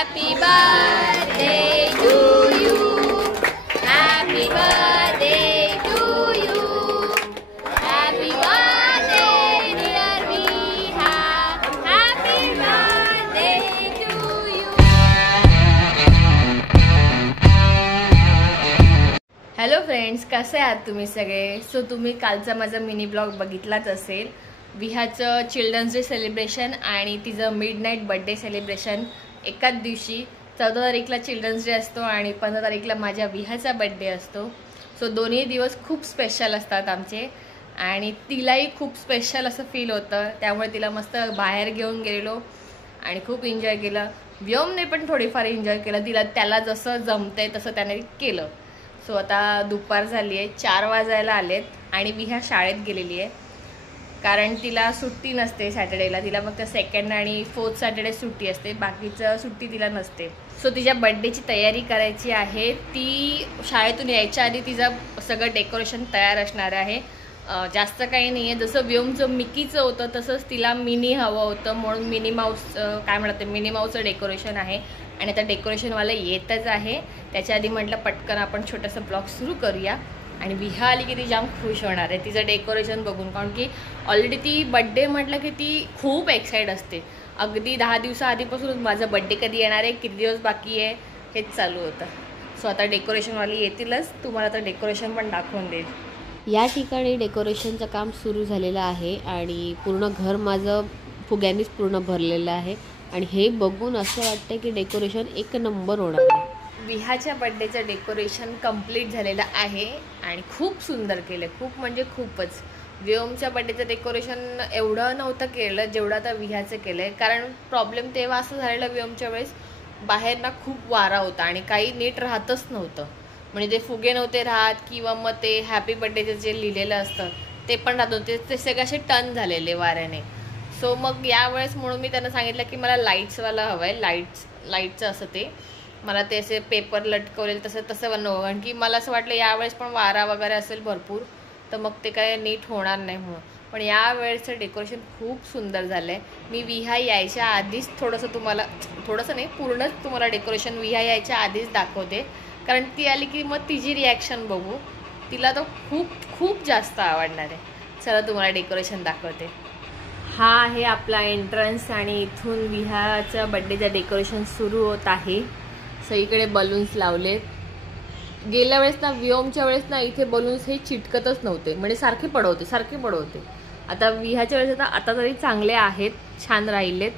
Happy birthday to you. Happy birthday to you. Happy birthday dear Viha. Happy birthday to you. Hello friends, कसे आहात तुम्ही सगळे? So तुम्ही कालचा माझा मिनी ब्लॉग बघितलाच असेल. विहाचं चिल्ड्रन्स डे सेलिब्रेशन आणि तिचं मिडनाईट बर्थडे सेलिब्रेशन एकाच दिवशी. 14 तारीखला चिल्ड्रन्स डे असतो आणि 15 तारीखला माझ्या विहाचा बर्थडे असतो. सो दोन्ही दिवस खूप स्पेशल असतात आमचे आणि तिलाही खूप स्पेशल असं फील होतं. त्यामुळे तिला मस्त बाहेर घेऊन गेलो आणि खूप एन्जॉय केलं. व्योमने पण थोडीफार एन्जॉय केलं. त्याला जसं जमतंय तसं त्याने केलं. सो आता दुपार झाली आहे, 4 वाजायला आलेत आणि विहा शाळेत गेलेली आहे कारण तिला सुट्टी नसते सॅटर्डेला. तिला फक्त 2nd आणि 4th सॅटर्डे सुट्टी असते, बाकीचं सुट्टी तिला नसते. सो तिच्या बर्थडेची तयारी करायची आहे. ती शाळेतून यायच्या आधी तिचं सगळं डेकोरेशन तयार असणार आहे. जास्त काही नाही आहे. जसं व्योमचं मिकीचं होतं तसंच तिला मिनी हवं होतं, म्हणून मिनी माऊस काय म्हणते मिनी माऊसचं डेकोरेशन आहे आणि आता डेकोरेशनवाला येतच आहे. त्याच्या आधी म्हटलं पटकन आपण छोटंसं ब्लॉग सुरू करूया. आणि विहा आली की ती जाम खुश होणार आहे तिचं डेकोरेशन बघून, कारण की ऑलरेडी ती बड्डे म्हटलं की ती खूप एक्साइट असते. अगदी 10 दिवसाआधीपासूनच माझा बड्डे कधी येणार आहे, किती दिवस बाकी आहे हेच चालू होतं. सो आता डेकोरेशनवाली येतीलच, तुम्हाला तर डेकोरेशन पण दाखवून देईल. या ठिकाणी डेकोरेशनचं काम सुरू झालेलं आहे आणि पूर्ण घर माझं फुग्यांनीच पूर्ण भरलेलं आहे आणि हे बघून असं वाटतं की डेकोरेशन एक नंबर होणार आहे. विहाच्या बड्डेचं डेकोरेशन कंप्लीट झालेलं आहे आणि खूप सुंदर केलं, खूप म्हणजे खूपच. व्योमच्या बड्डेचं डेकोरेशन एवढं नव्हतं केलं जेवढं आता विहाचं केलं आहे. कारण प्रॉब्लेम तेव्हा असं झालेलं व्योमच्या वेळेस बाहेर ना खूप वारा होता आणि काही नीट राहतच नव्हतं. म्हणजे ते फुगे नव्हते राहत किंवा मग ते हॅपी बड्डेचं जे लिहिलेलं असतं ते पण राहत होते, ते सगळे असे टर्न झालेले वाऱ्याने. सो मग यावेळेस म्हणून मी त्यांना सांगितलं की मला लाईट्सवाला हवं आहे, लाईटचं असं ते मला ते असे पेपर लटकवलेलं तसं बनवं. कारण की मला असं वाटलं यावेळेस पण वारा वगैरे असेल भरपूर तर मग ते काय नीट होणार नाही म्हणून. पण यावेळेचं डेकोरेशन खूप सुंदर झालं आहे. मी विहा यायच्या आधीच थोडंसं नाही पूर्णच तुम्हाला डेकोरेशन विहा यायच्या आधीच दाखवते, कारण ती आली की मग तिची रिॲक्शन बघू. तिला तर खूप खूप जास्त आवडणार आहे. चला तुम्हाला डेकोरेशन दाखवते. हा आहे आपला एंट्रन्स आणि इथून विहाच्या बड्डेचं डेकोरेशन सुरू होत आहे. सगळीकडे बलून्स लावलेत. गेल्या वेळेस ना व्योमच्या वेळेस ना इथे बलून्स हे चिटकतच नव्हते, म्हणजे सारखे पडवते. आता विहाच्या वेळेस आता तरी चांगले आहेत, छान राहिलेत,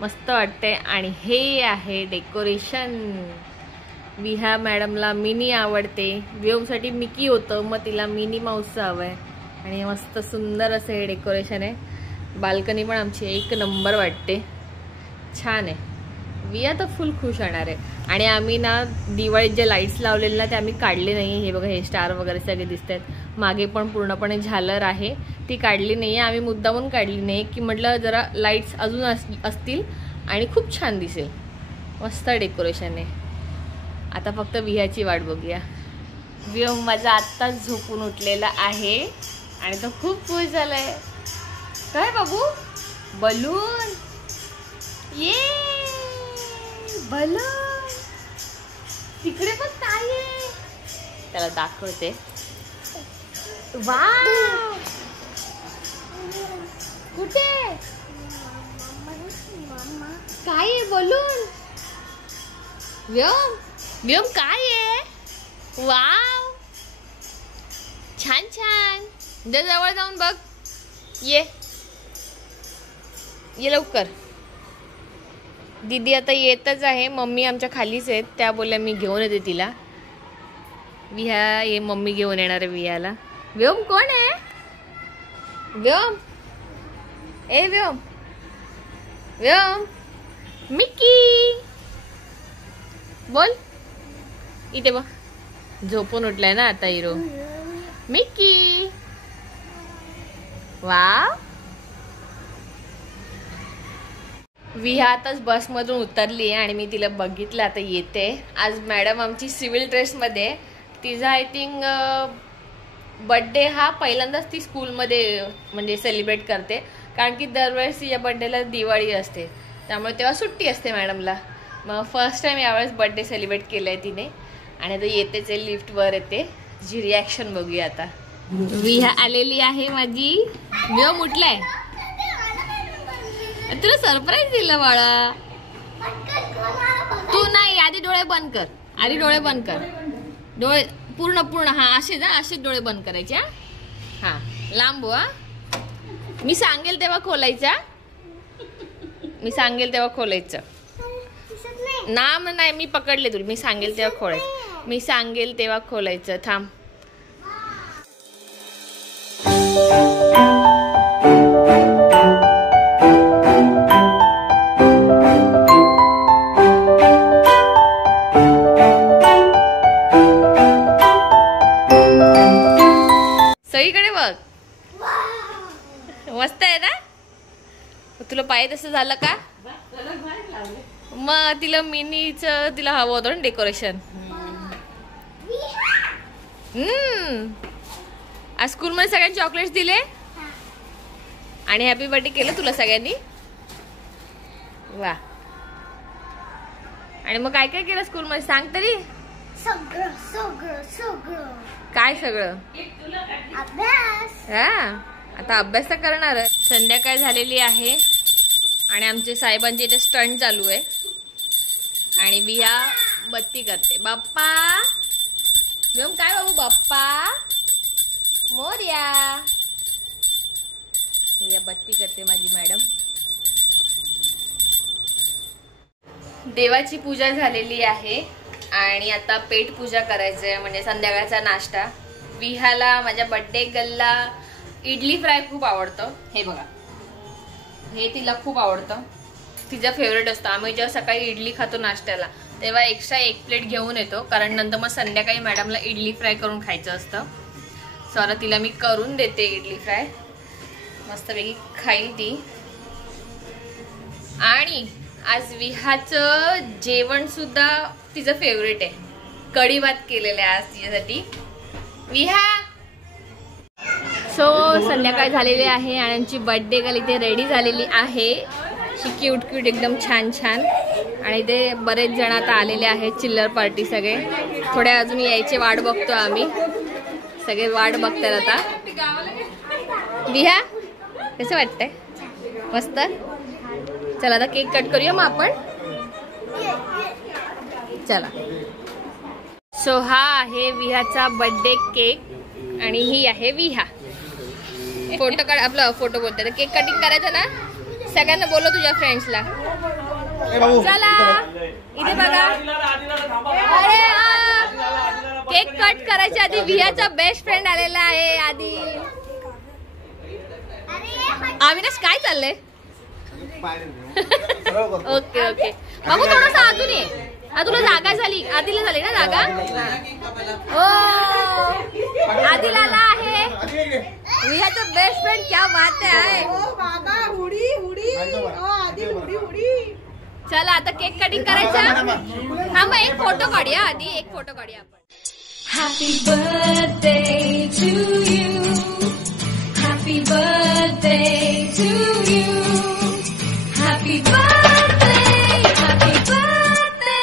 मस्त वाटते. आणि हे आहे डेकोरेशन. विहा मॅडमला मिनी आवडते, व्योमसाठी मिकी होतं, मग तिला मिनी माऊसचं हवं आहे. आणि मस्त सुंदर असं हे डेकोरेशन आहे. बाल्कनी पण आमची एक नंबर वाटते, छान आहे. विहा तर फुल खुश होणार आहे. आणि आम्ही ना दिवाळीत जे लाईट्स लावलेले ना ते आम्ही काढले नाही. हे बघा, हे स्टार वगैरे सगळे दिसत आहेत. मागे पण पूर्णपणे झालर आहे, ती काढली नाही आहे आम्ही, मुद्दामून काढली नाही की म्हटलं जरा लाईट्स अजून असतील आणि खूप छान दिसेल. मस्त डेकोरेशन आहे. आता फक्त विहाची वाट बघूया. व्योम माझा आत्ताच झोपून उठलेला आहे आणि तो खूप खुश झालाय. काय बाबू, बलून, ये बलून, तिकडे पण काय आहे त्याला दाखवते. वाव, कुठे काय आहे बलून? व्योम काय आहे? वाव, छान छान. जवळ जाऊन बघ. ये लवकर. दीदी आता येतच आहे. मम्मी आमच्या खालीच आहेत, त्या बोलल्या मी घेऊन येते तिला. विहा ये, मम्मी घेऊन येणार आहे विहाला. व्योम कोण आहे? व्योम, ए व्योम, मिकी बोल. इथे बघ, झोपून उठलाय ना आता हिरो. Mickey, wow. विहा आताच बसमधून उतरली आहे आणि मी तिला बघितलं आता येते. आज मॅडम आमची सिव्हिल ड्रेसमध्ये. तिचा आय थिंक बर्थडे हा पहिल्यांदाच ती स्कूलमध्ये म्हणजे सेलिब्रेट करते, कारण की दरवेळेस तिच्या बर्थडेला दिवाळी असते, त्यामुळे तेव्हा सुट्टी असते मॅडमला. मग फर्स्ट टाइम यावेळेस बर्थडे सेलिब्रेट केलाय तिने आणि आता येतेच आहे, लिफ्ट वर येते. तिची रिॲक्शन बघूया आता. विहा आलेली आहे माझी. व्योम उठलाय. तुला सरप्राईज दिलं बाळा. तू नाही, आधी डोळे बंद कर. आधी डोळे बंद कर. डोळे पूर्ण पूर्ण. हा असे जा, असे डोळे बंद करायचे. हा लांब हो. मी सांगेल तेव्हा खोलायचा. मी सांगेल तेव्हा खोलायचं. नाम नाही, मी पकडले तुला. मी सांगेल तेव्हा खोलायचं. मी सांगेल तेव्हा खोलायचं. थांब. सगळीकडे बघ. मस्त आहे ना. तुला पाहिजे तसं झालं का? मग तिला मिनीच तिला हवं होतं ना डेकोरेशन. आज स्कूलमध्ये सगळ्यांनी चॉकलेट्स दिले आणि हॅपी बर्थडे केलं तुला सगळ्यांनी. वा. आणि मग काय काय केलं स्कूलमध्ये सांग तरी. सगळं सगळं सगळं. काय सगळं? अभ्यास. हा आता अभ्यास तर करणार. संध्याकाळ झालेली आहे आणि आमचे साहेबांचे इथे स्टंट चालू आहे आणि विहा बत्ती करते. बाप्पा घेऊन काय बाबू. बाप्पा मोरया. विहा बत्ती करते माझी मॅडम. देवाची पूजा झालेली आहे आणि आता पेट पूजा करायचंय म्हणजे संध्याकाळचा नाश्ता. विहाला माझ्या बर्थडे गर्लला इडली फ्राय खूप आवडतं. हे बघा, हे तिला खूप आवडतं. तिचं फेवरेट असतं. आम्ही जेव्हा सकाळी इडली खातो नाश्त्याला तेव्हा एक्स्ट्रा एक प्लेट घेऊन येतो कारण नंतर मग संध्याकाळी मॅडमला इडली फ्राय करून खायचं असतं. सो आता तिला मी करून देते इडली फ्राय. मस्तपैकी खाईल ती. आणि आज विहाचं जेवण सुद्धा तिचं फेवरेट आहे. कढी भात केलेला आहे आज तिच्यासाठी. विहा. सो संध्याकाळ झालेली आहे आणि आमची बर्थडे गर्ल इथे रेडी झालेली आहे. शी क्यूट क्यूट एकदम छान छान. आणि इथे बरेच जण आता आलेले आहेत. चिल्लर पार्टी सगळे. थोड्या अजून यायचे वाट बघतो आम्ही. सगळे वाट बघतात आता. विहा कसं वाटतंय? मस्त. चला आता केक कट करूया मग आपण. चला. सो हा आहे विहाचा बर्थडे केक आणि ही आहे विहा. फोटो काढ. आपला फोटो बोलते. केक कटिंग करायचं ना. सगळ्यांना बोलव तुझ्या फ्रेंड्सला. चला इथे बघा. अरे केक कट करायच्या आधी विहाचा बेस्ट फ्रेंड आलेला आहे. आधी अविनाश काय चाललंय? ओके ओके बाबू थोडंसं अजून ये. तुला जागा झाली. आधीला झाली ना जागा. हो आधीला आला आहे विहाचा बेस्ट फ्रेंड. क्या बात आहे. चला आता केक कटिंग करायचा. हा मग एक फोटो काढूया. आधी एक फोटो काढूया आपण. Happy birthday to you. Happy birthday to you. Happy birthday. Happy birthday.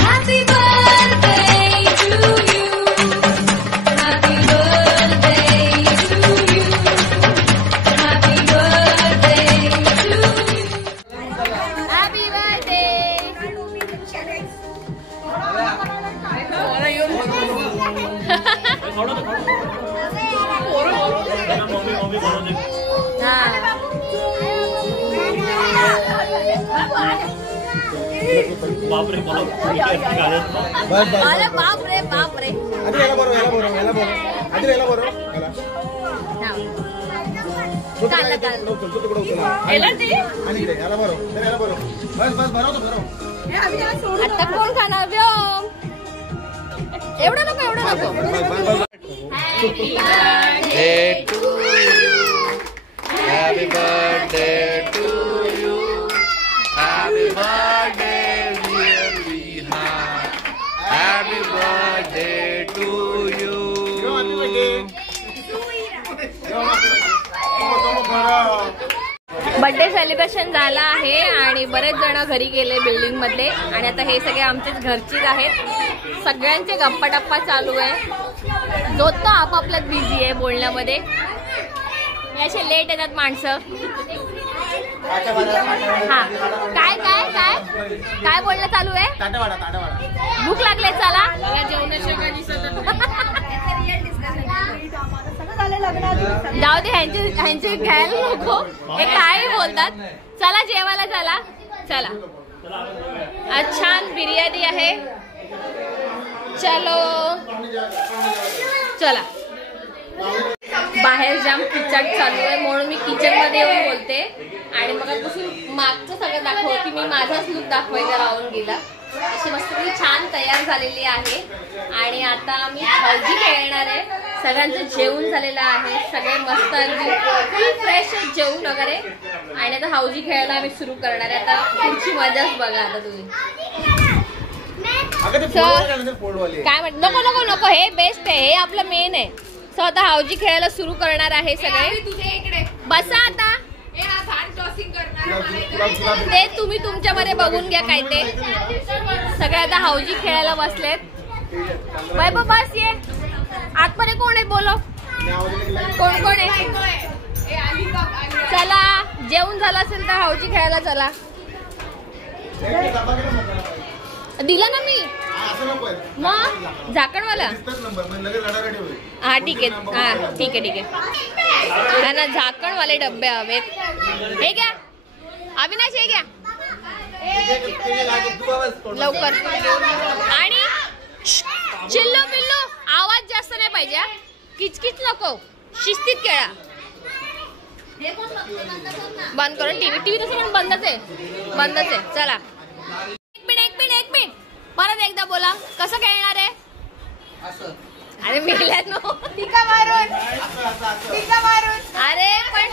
Happy birthday to you. Happy birthday to you. Happy birthday to you. Happy birthday. बापरे अरे बापरे बापरे. आता कोण खाणार व्योम? एवढं नको एवढं नको. Happy birthday to you. Happy birthday to you. Happy birthday, dear Viha. Happy birthday to you. Birthday celebration झालं आहे आणि बरेच जण घरी गेले बिल्डिंग मधले आणि आता हे सगळे आमचेच घरचीच आहेत. सगळ्यांचे गप्पा टप्पा चालू आहे. जो तो आपापल्यात बिझी आहे बोलण्यामध्ये. असे लेट येतात माणसं. हा काय काय काय काय बोलणं चालू आहे? भूक लागले चला. जाऊ दे ह्यांचे घ्यायला नको. हे काय बोलतात. चला जेवायला चला चला. आज छान बिर्याणी आहे. चलो चला. बाहेर जाम किचड चालू आहे म्हणून मी किचन मध्ये येऊन बोलते आणि मग मागचं सगळं दाखवते. मी माझाच लुक दाखवायचा राहून गेला. अशी मस्तपैकी छान तयार झालेली आहे आणि आता आम्ही हळदी खेळणार आहे. सगळ्यांचं जेवण झालेलं आहे. सगळे मस्त अगदी फ्रेश जेवण वगैरे आणि आता हौजी खेळायला आम्ही सुरू करणार आहे. आता पुढची मजाच बघा आता तुम्ही. काय म्हण नको नको नको हे बेस्ट आहे. हे आपलं मेन आहे. सो आता हौजी खेळायला सुरू करणार आहे सगळे. बसा आता. ते तुम्ही तुमच्यामध्ये बघून घ्या काय ते. सगळे आता हौजी खेळायला बसलेत. वैभव बस ये आतमध्ये. कोण आहे बोलो. कोण कोण आहे. चला जेवण झालं असेल तर हौजी खेळायला चला. दिला ना मी मग झाकणवाला. हा ठीक आहे. हा ठीक आहे ठीक आहे. ना झाकणवाले डब्बे हवेत. हे घ्या अविनाश हे घ्या लवकर. आणि चिल्लो पिल्लो आवाज जास्त नाही पाहिजे. किचकिच नको. शिस्तीत खेळा. बंद करून टीव्ही टीव्ही तसं पण बंदच आहे. बंदच आहे. चला एक मिनिट परत एकदा बोला. कसं खेळणार आहे. अरे मिळल्यात नो टीका मारून. अरे पण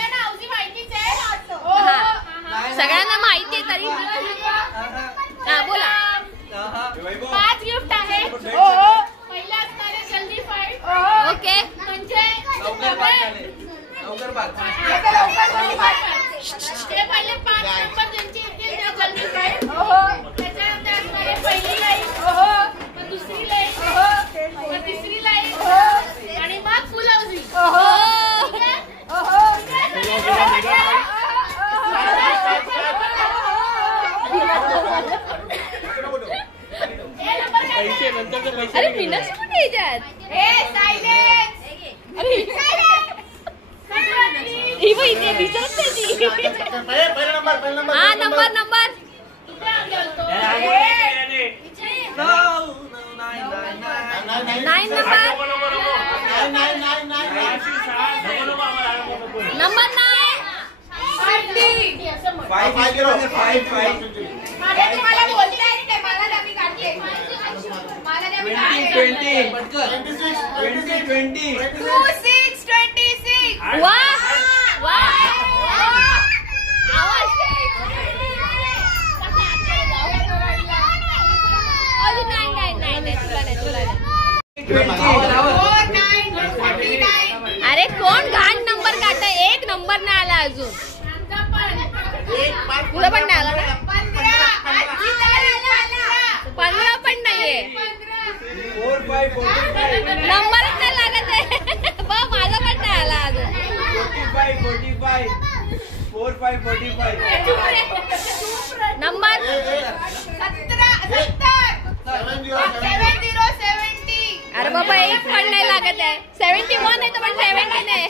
सगळ्यांना माहिती आहे तरी. हा बोला. 5 गिफ्ट आहे. पहिला असणारे जल्दी फाईट. ओके म्हणजे ते पहिले 5 नंबर ज्यांचे येतील त्या जल्दी फाईट. त्याच्यानंतर असणारे पहिली लाईन. मग दुसरी लाईन. मग तिसरी लाईन आणि मग फुल हौजी. अरे मीनाक्षी कुठे याच्यात. अरे ही बाई ते विचारत नाही. हा नंबर 9 नंबर. नंबर 9. तुम्हाला बोलता येत नाही. मला नवी काढते. 26. वा वा आवाज. अरे कोण घाण नंबर काढता. 1 नंबर नाही आला अजून. तुला पण नाही आला ना. 15 पण नाहीये. नंबरच नाही लागत आहे. माझा पण नाही आला अजून. 45 नंबर 70. अरे बाबा 1 पण नाही लागत आहे. 71 आहे तर पण 70 नाही.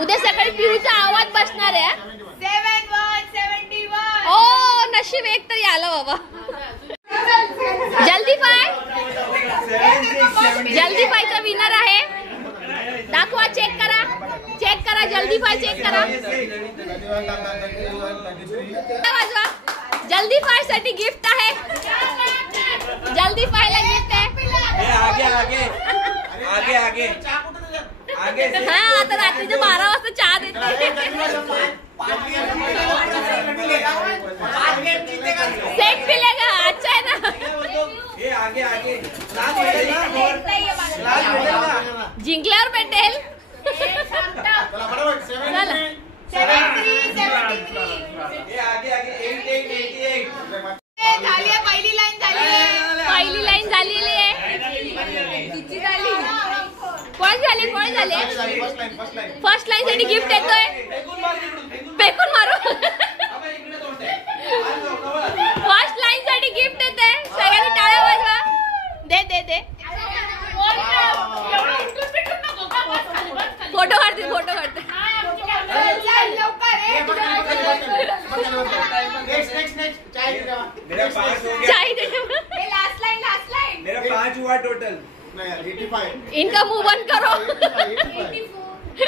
उद्या सकाळी पिऊचा आवाज बसणार आहे. 71. ओ नशीब एक तरी आलं बाबा. जल्दी फायचा विनर आहे. दाखवा. चेक करा जल्दी फाय चेक करा. वाजवा. जल्दी फाय साठी गिफ्ट आहे. जल्दी फायला गिफ्ट आहे. हा आता रात्रीच्या 12 वाजता चहा देते. सेट पिलेगा. जिंकल्यावर भेटेल. चला पहिली लाईन झालेली आहे. कोण झाले फर्स्ट लाईन साठी गिफ्ट येतोय. फेकून मारू. फर्स्ट लाईन साठी गिफ्ट येते. सगळ्यांनी टाळ्या वाजवा. दे फोटो काढते. मेरा 5 हुआ टोटल. इनका मुंह बंद करो.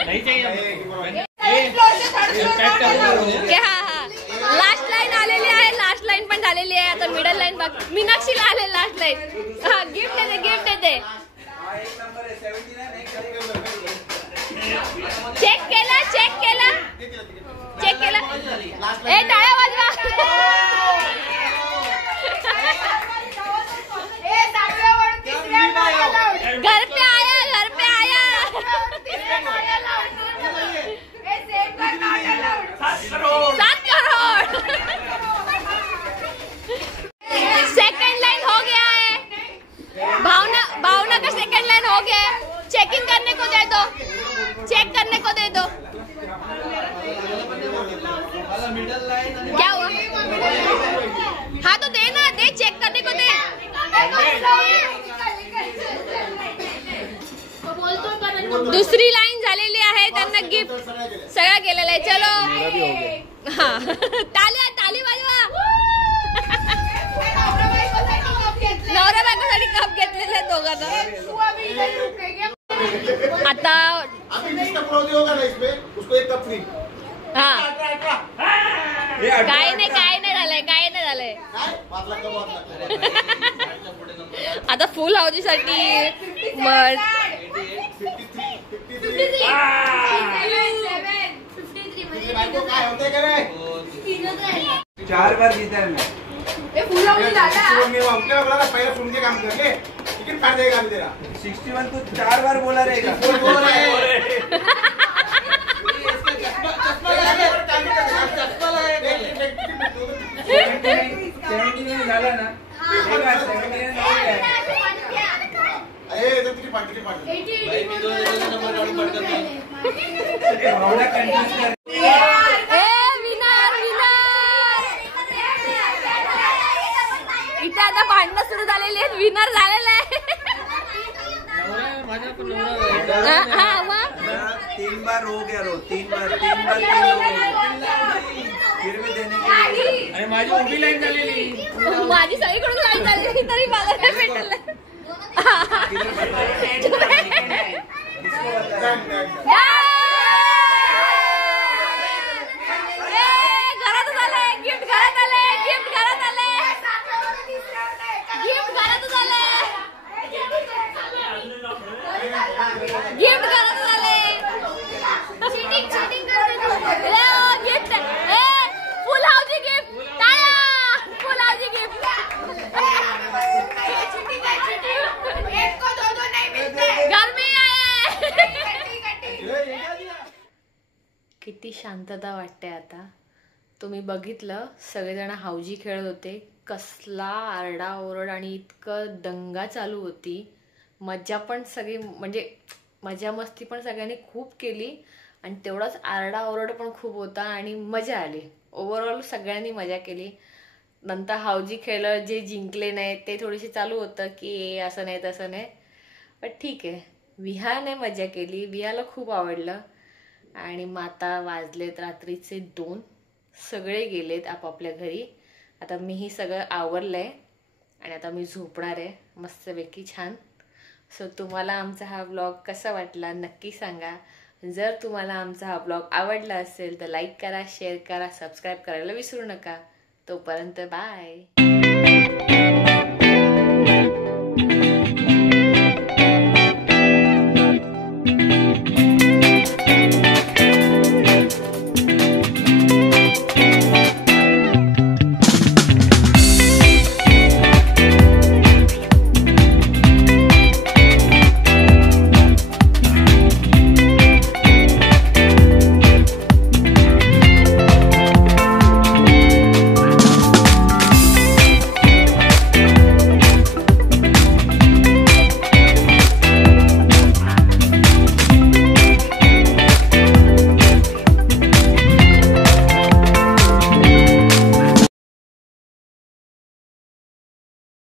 नहीं चाहिए. हा लास्ट लाईन आलेली आहे. लास्ट लाईन पण झालेली आहे. आता मिडल लाईन बाकी. मीनाक्षीला आले लास्ट लाईन. हा गिफ्ट येते. चेक केला. ए टाळ्या वाजवा. घर पे आया. 7 करोड़. सेकंड लाइन हो गया है. भावना का सेकंड लाइन हो गया है. चेकिंग करने को दे दो. चेक करने को दे दो. क्या हुआ? हाँ तो दे ना. दे चेक करने को दे. दुसरी लाईन झालेली आहे. त्यांना गिफ्ट सगळं गेलेलं आहे. चलो हा ताली वाजवा. नवरा बायकोसाठी कप घेतलेले दोघांना. आता हा काय नाही झालंय. आता फुल हाऊजीसाठी 4 बार जीता है मैं. पहले सुन के काम करके टिकट काट देगा अभी तेरा. 61 तो 4 बार बोला रहेगा. 79 झाला ना. 79 भावना कंफ्यूज कर. इथे आता भांडणं सुरू झालेली आहेत. विनर झालेलं आहे. हा मग 3 बार हो गया. 3 बार 3 फिर भी देने के लिए. अरे माझी उभी लाईन झालेली. माझी सगळीकडून लाईन झालेली तरी मला नाही भेटलं. घरातच आले. गिफ्ट घरात आले. Full housie gift. Full housie gift. घर में आए. किती शांतता वाटते आता. तुम्ही बघितलं सगळेजण हाऊजी खेळत होते. कसला आरडाओरड आणि इतकं दंगा चालू होती. मज्जा पण सगळी म्हणजे मजा मस्ती पण सगळ्यांनी खूप केली आणि तेवढाच आरडाओरड पण खूप होता आणि मजा आली. ओव्हरऑल सगळ्यांनी मजा केली. नंतर हाऊजी खेळलं. जे जिंकले नाही ते थोडीशी चालू होतं की असं नाही तसं नाही. पण ठीक आहे. विहाने मजा केली. विहाला खूप आवडलं. आणि माता वाजलेत रात्रीचे 2. सगळे गेलेत आपापल्या घरी. आता मीही सगळं आवरलंय आणि आता मी झोपणार आहे मस्तपैकी छान. सो तुम्हाला आमचा हा व्लॉग कसा वाटला नक्की सांगा. जर तुम्हाला आमचा हा व्लॉग आवडला असेल तर लाईक करा, शेअर करा, सबस्क्राईब करायला विसरू नका. तोपर्यंत बाय.